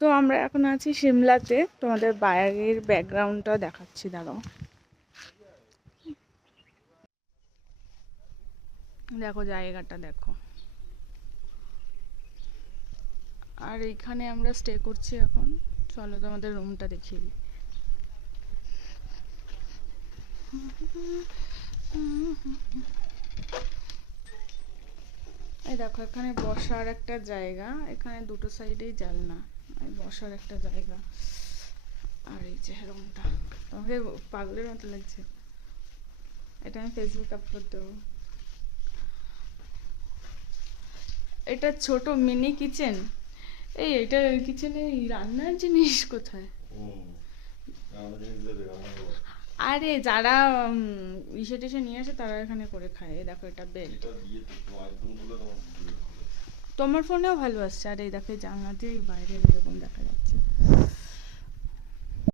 তো আমরা এখন আছি সিমলাতে, তোমাদের বাইরের ব্যাকগ্রাউন্ডটা দেখাচ্ছি, দাঁড়াও। দেখো জায়গাটা দেখো। আর এইখানে আমরা স্টে করছি এখন। চলো তোমাদের রুমটা দেখিয়ে দিই। এই দেখো এখানে বসার একটা জায়গা, এখানে দুটো সাইডেই জানলা, এই বসার একটা জায়গা। আর এই যে রুমটা, তোমাকে পাগলের মতো লাগছে। এটা আমি ফেসবুক আপলোড দেবো। এটা ছোট মিনি কিচেন। এটা কিচেনে রান্নার জিনিস কোথায়? আরে যারা ইসে টিসে নিয়ে আসে তারা এখানে করে খায়। এই দেখো এটা বেড। তোমার ফোনেও ভালো আসছে। আর এই দেখো জানলা দিয়ে বাইরে এরকম দেখা